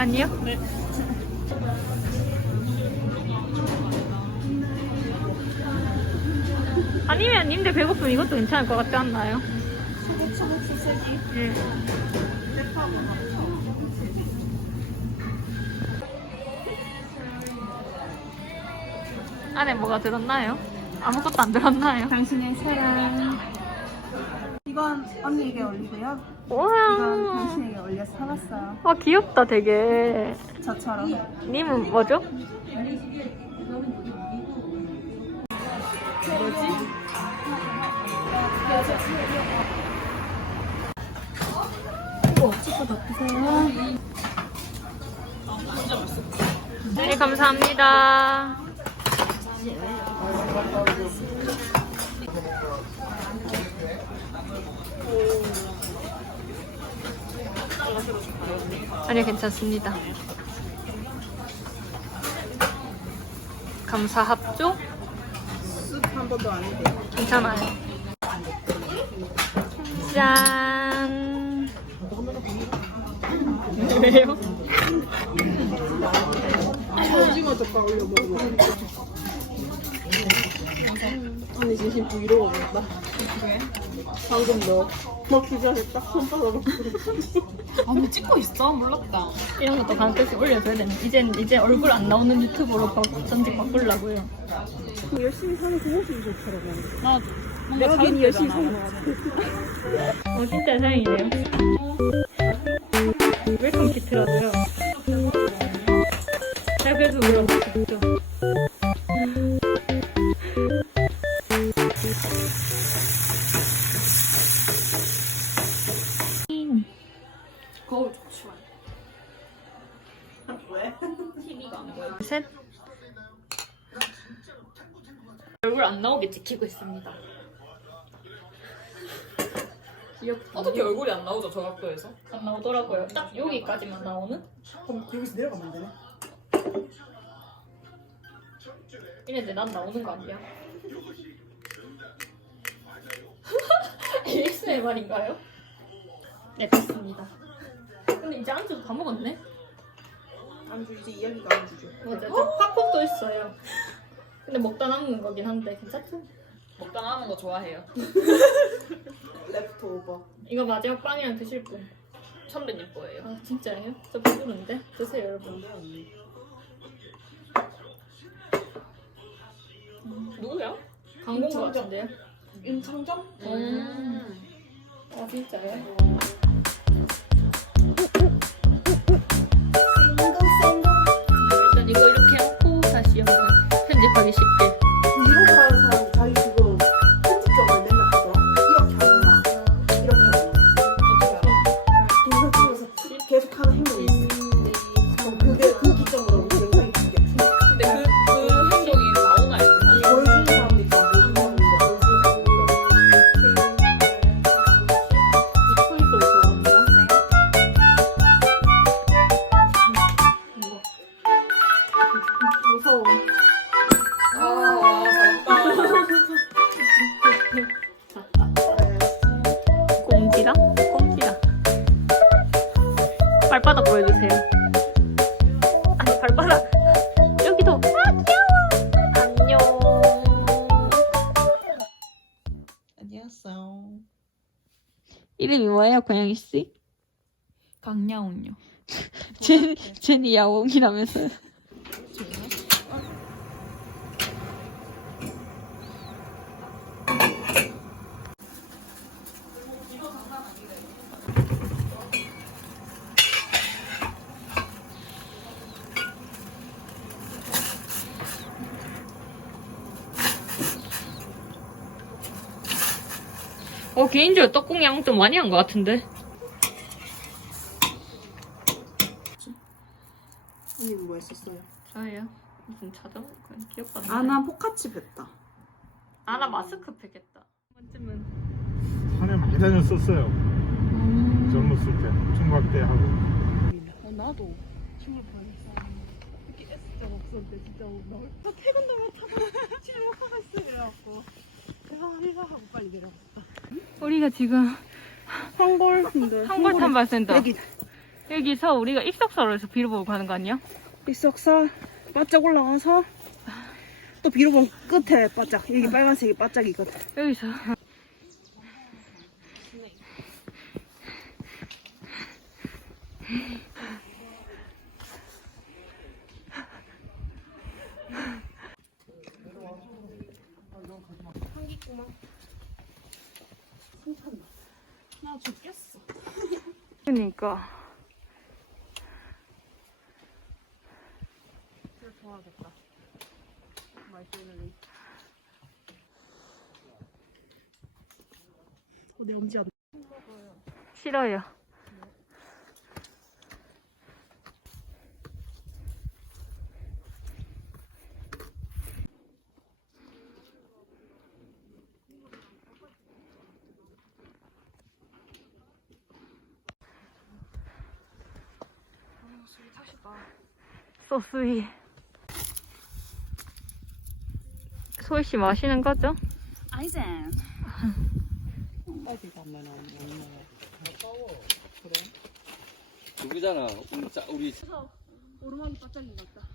아니요? 네. 아니면 님들 배고프면 이것도 괜찮을 것 같지 않나요? 네. 안에 뭐가 들었나요? 아무것도 안 들었나요? 당신의 사랑. 이건 언니에게 올리고요. 이건 우와. 당신에게 올려서 사봤어요. 와 귀엽다 되게. 저처럼. 님은 뭐죠? 네 감사합니다. 아니요 괜찮습니다. 감사합죠? 쑥한 번도 안 해도 괜찮아요. 짠. 왜요? 오징어 젓갈 올려 먹어. 언니 진심 브이로그 먹다. 왜? 방금 너 먹기 전에 딱 손바닥 먹고 아니 찍고 있어? 몰랐다. 이런 것도 가끔씩 올려줘야 되는. 이젠 이제 얼굴 안 나오는 유튜브로 바, 전직 바꾸려고요. 열심히 사는 그 모습이 좋더라고. 나 뭔가 내가 괜히 열심히. 사는 거. 어 진짜 다행이네요. 웰컴 키트라고요. 거울 좋지 왜? TV가 안 보여. 셋. 얼굴 안 나오게 지키고 있습니다. 귀엽다. 어떻게 얼굴이 안 나오죠 저 각도에서? 안 나오더라고요. 딱 여기까지만 나오는? 그럼 여기서 내려가면 되네. 이랬는데 난 나오는 거 아니야? ASMR인가요? 네, 됐습니다. 근데 이제 안주도 다 먹었네? 안주 이제 이야기가 안 주죠. 맞아요. 저 팝콘도 있어요. 근데 먹다 남는 거긴 한데 괜찮죠? 먹다 남은 거 좋아해요. 레프트 오버. 이거 마지막 빵이랑 드실 분. 선배님 거예요. 아 진짜요? 저 배부른데? 드세요 여러분. 누구야? 광고인 것 같은데요? 임창정? 음. 아 진짜요? 일 고양이 씨? 강야운요. 제, 제니 야옹이라면서요. 어, 개인적으로 떡국 양 좀 많이 한 것 같은데? 언니 뭐 했었어요? 저예요. 무슨 찾아볼까요? 귀엽다. 아나 포카치 뱉다. 아나 마스크 팩했다. 한 번쯤은. 산에 많이 다녔었어요. 젊었을 때, 총각 때 하고. 어, 나도 춤을 반했어. 이렇게 S자 때 진짜 나나 퇴근 도 못 하고 집에 못 가고 있어 그래갖고 내가 내가 하고 빨리 내려갔다. 우리가 지금 황골 근데 한골 탐발센터. 여기 여기서 우리가 입석서로해서 빌어보고 가는 거 아니야? 빗석사 바짝 올라가서 또 비로봉 끝에 바짝 여기 빨간색이 바짝이거든. 여기서. 나 죽겠어. 그니까. 좋아하겠다. 말소를. 어내 엄지 안. 싫어요. 소스위. 소희 씨 마시는 거죠? 아이젠. 누구잖아. 우리 짜, 우리 오르막이 바짝인 것 같다.